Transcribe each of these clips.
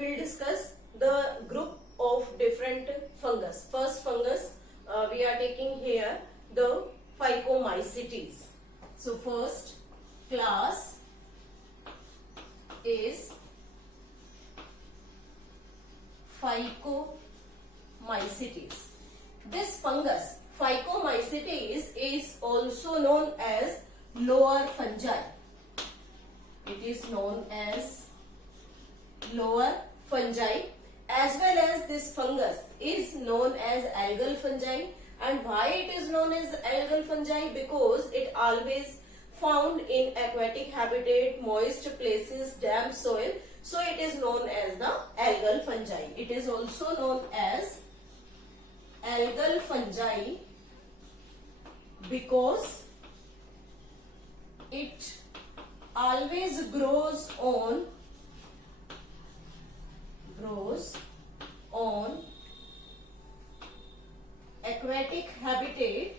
will discuss the group of different fungus. First fungus we are taking here the Phycomycetes. So first class is Phycomycetes. This fungus Phycomycetes is also known as lower fungi. It is known as lower fungi, as well as this fungus is known as algal fungi. And why it is known as algal fungi? Because it always found in aquatic habitat, moist places, damp soil. So it is known as the algal fungi. It is also known as algal fungi because it always grows on aquatic habitat,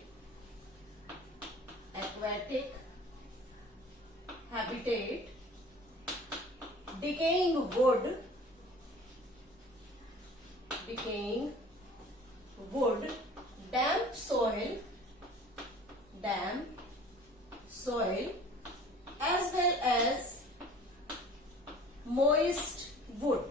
decaying wood, damp soil, as well as moist wood.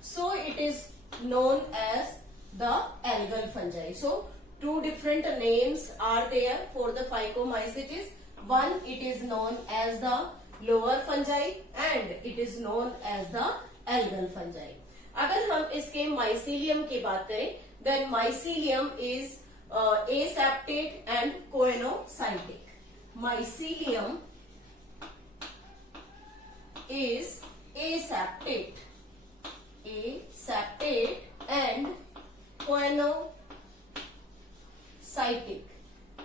So it is known as the algal fungi. So two different names are there for the Phycomycetes. One, it is known as the lower fungi and it is known as the algal fungi. अगर हम इसके mycelium की बात करें, then mycelium is aseptate and choanocytic. Mycelium is aseptate and choanocytic.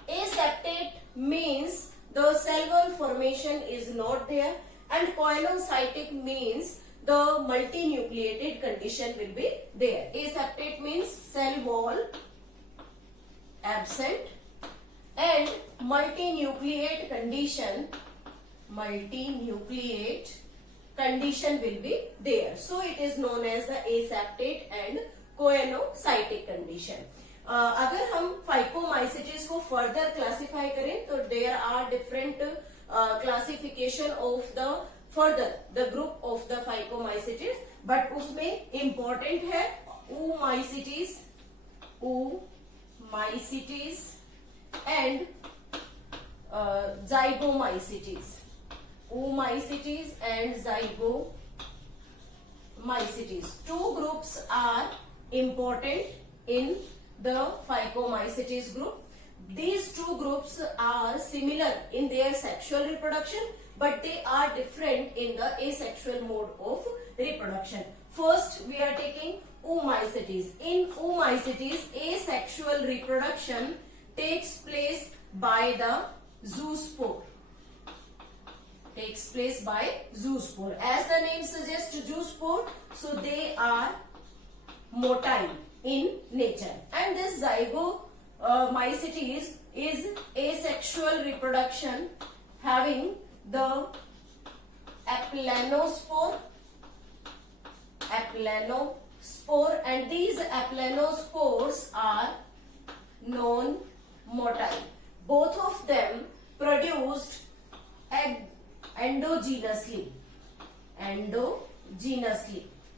Aseptate means the cell wall formation is not there, and choanocytic means the multinucleated condition will be there. Aseptate means cell wall absent and multinucleate condition will be there. So it is known as the aseptate and choanocytic condition. अगर हम Phycomycetes को further classify करें तो there are different classification of the group of the Phycomycetes, but उसमें important है Oomycetes and Zygomycetes. Oomycetes and Zygomycetes. Two groups are important in the Phycomycetes group. These two groups are similar in their sexual reproduction, but they are different in the asexual mode of reproduction. First, we are taking Oomycetes. In Oomycetes, asexual reproduction takes place by the zoospore. As the name suggests, zoospore, so they are motile in nature. And this Zygomycetes is asexual reproduction having the aplanospore, and these aplanospores are non-motile. Both of them produced endogenously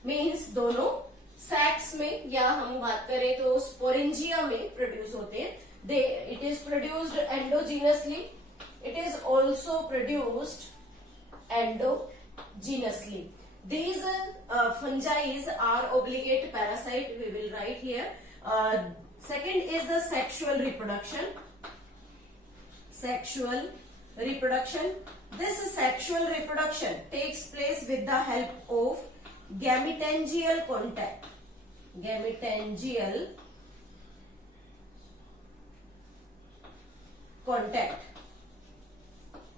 means दोनों सैक्स में, या हम बात करें तो sporangia में produce होते हैं. It is produced endogenously. It is also produced endogenously. These fungi are obligate parasite. We will write here. Second is the sexual reproduction. This sexual reproduction takes place with the help of gametangial contact.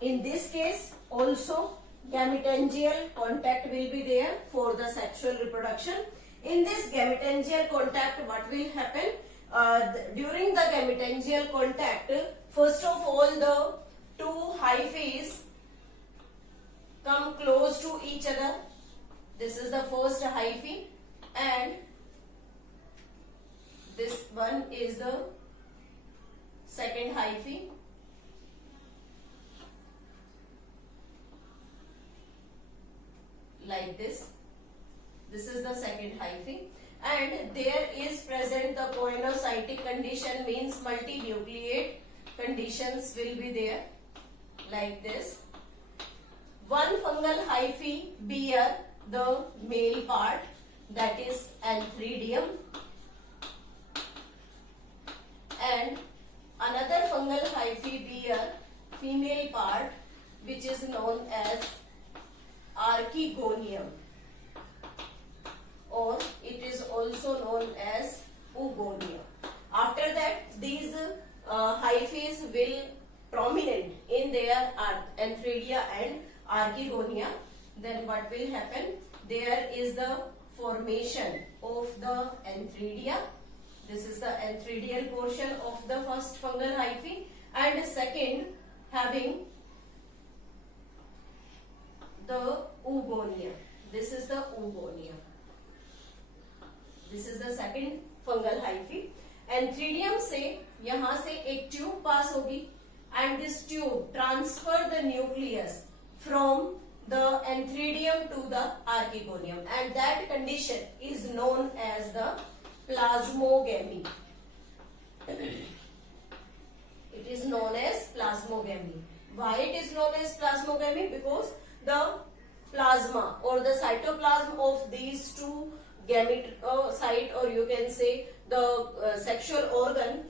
In this case also gametangial contact will be there for the sexual reproduction. In this gametangial contact, what will happen? During the gametangial contact, first of all the two hyphae come close to each other. This is the first hyphae, and this one is the second hyphae. Like this. This is the second hyphae. And there is present the poenocytic condition, means multinucleate conditions will be there. Like this. One fungal hyphae bear the male part, that is Antheridium, and another fungal hyphae bear female part, which is known as Archegonium, or it is also known as Oogonia. After that, these hyphae will prominent in their Antheridia and Archegonia. Then what will happen? There is the formation of the Antheridia. This is the antheridial portion of the first fungal hyphae, and second having the Oogonia. This is the Oogonia. This is the second fungal hyphae. Antheridium से यहाँ से एक tube पास होगी, and this tube transfer the nucleus from the Antheridium to the Archegonium, and that condition is known as the plasmogamy. It is known as plasmogamy. Why it is known as plasmogamy? Because the plasma or the cytoplasm of these two gametocyte, or you can say the sexual organ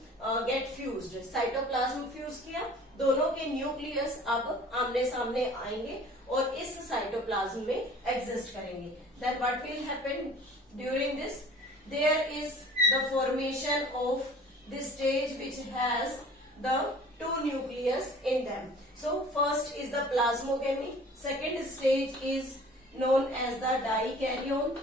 get fused. Cytoplasm fuse किया, दोनों के nucleus अब आमने सामने आएंगे और इस cytoplasm में एग्जिस्ट करेंगे. Then what will happen during this? There is the formation of this stage which has the two nucleus in them. So first is the plasmogamy. Second stage is known as the dikaryon.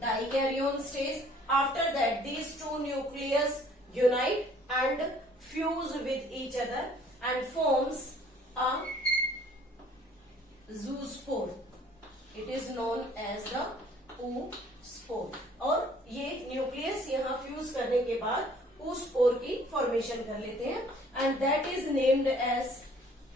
Dikaryon stage. After that, these two nucleus unite and fuse with each other and forms a zoospore. It is known as the oospore. और ये nucleus यहाँ fuse करने के बाद oospore की formation कर लेते हैं, and that is named as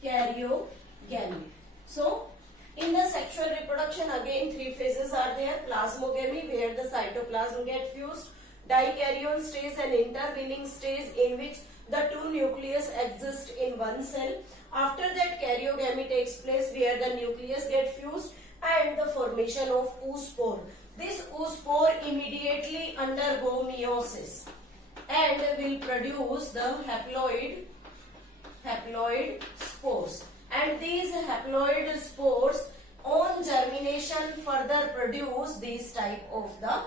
karyogamy. So in the sexual reproduction, again three phases are there. Plasmogamy, where the cytoplasm get fused. Dikaryon stage, an intervening stage in which the two nucleus exist in one cell. After that, karyogamy takes place, where the nucleus get fused and the formation of oospore. This oospore immediately undergo meiosis and will produce the haploid spores. And these haploid spores on germination further produce these type of the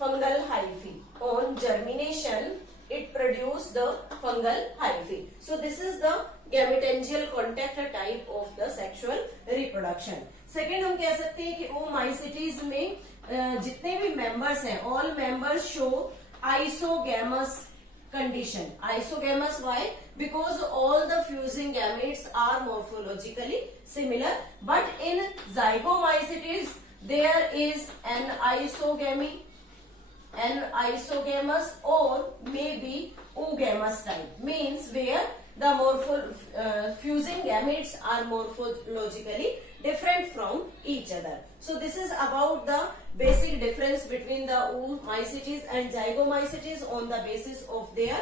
fungal hyphae. On germination, it produce the fungal hyphae. So this is the gametangial contact type of the sexual reproduction. Second, हम कह सकते हैं कि oomycetes में जितने भी members हैं, all members show isogamous condition. Isogamous, why? Because all the fusing gametes are morphologically similar, but in zygomycetes there is an isogamy, an isogamous, or maybe oogamous type, means where the fusing gametes are morphologically different from each other. So this is about the basic difference between the oomycetes and zygomycetes on the basis of their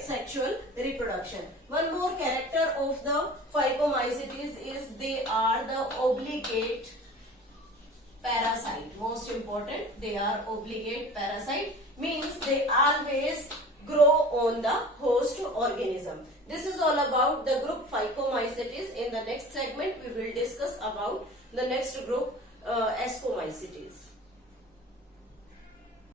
sexual reproduction. One more character of the phycomycetes is they are the obligate parasite. Most important, they are obligate parasite, means they always grow on the host organism. This is all about the group Phycomycetes. In the next segment, we will discuss about the next group, Ascomycetes.